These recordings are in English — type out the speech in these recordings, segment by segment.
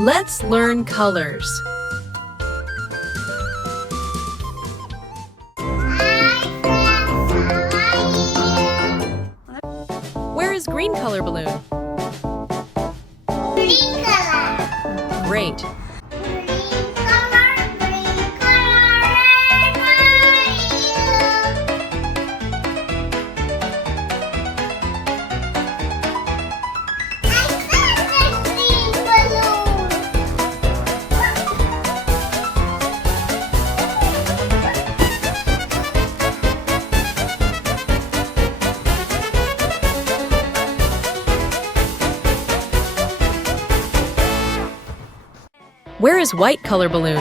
Let's learn colors. Where is green color balloon? Green color. Great. Green color, green color, I found a green balloon. Where is white color balloon?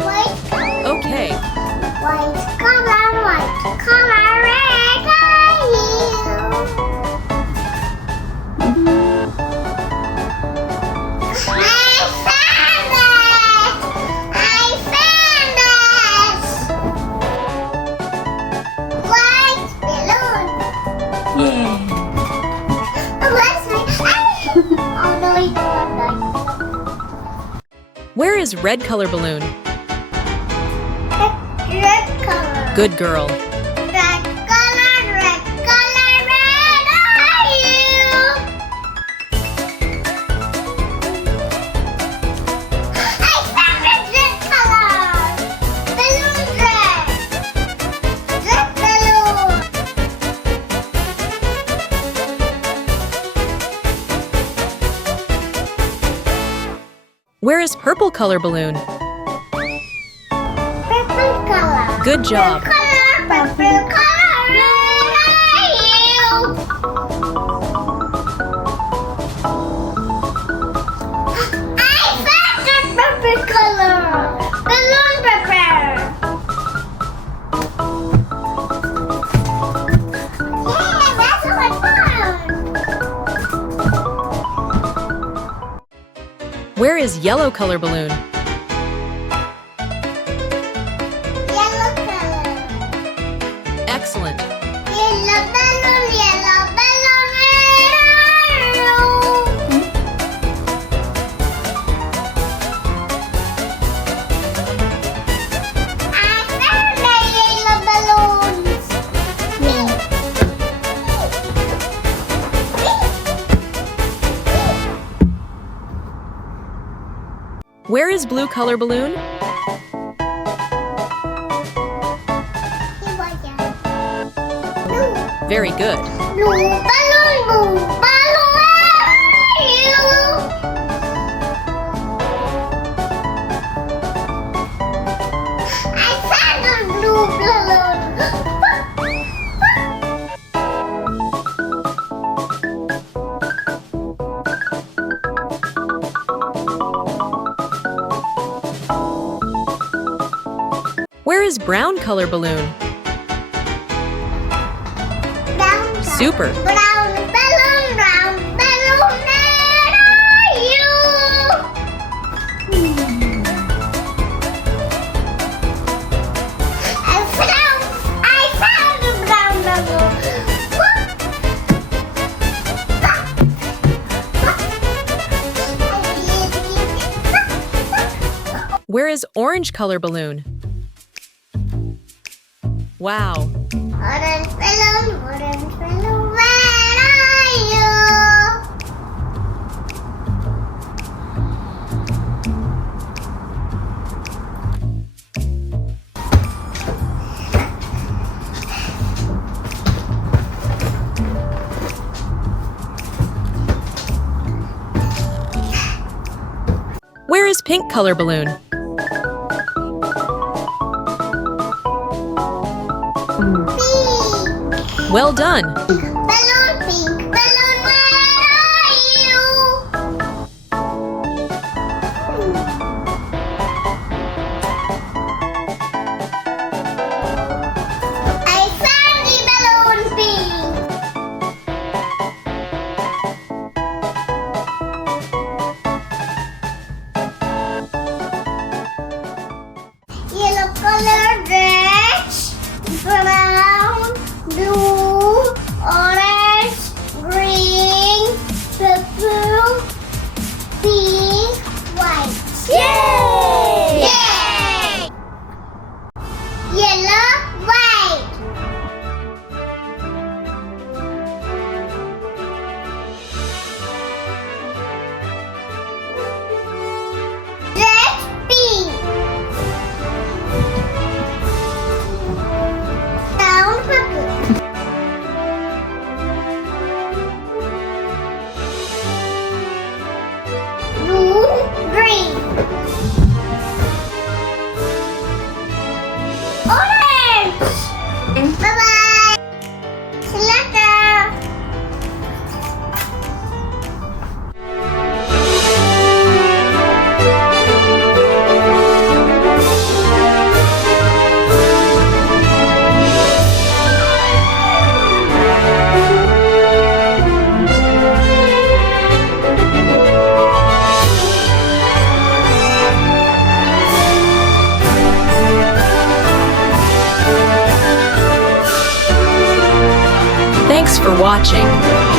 White color. Okay. White color, red are you? I found it! White balloon. Yay. Let's make oh no, you don't. Where is red color balloon? Red color. Good girl. Red color, red are you? I found a red color. Balloon red. Red balloon. Where is purple color balloon? Purple color. Good job. Purple color, red are you? I found a purple color. Balloon pepper. Yeah, that's what I found. Where is yellow color balloon? Yellow color. Excellent. Yellow balloon, where are you? I found the yellow balloons. Where is blue color balloon? Blue. Very good. Blue balloon, where are you? I found a blue balloon. Where is brown color balloon? Brown color. Super. Brown balloon, where are you? I found a brown balloon. Where is orange color balloon? Wow. Orange balloon, where are you? Where is pink color balloon? Pink. Well done. Balloon, pink balloon, where are you? I found the balloon pink. Yellow color, red, brown, blue, orange. for watching.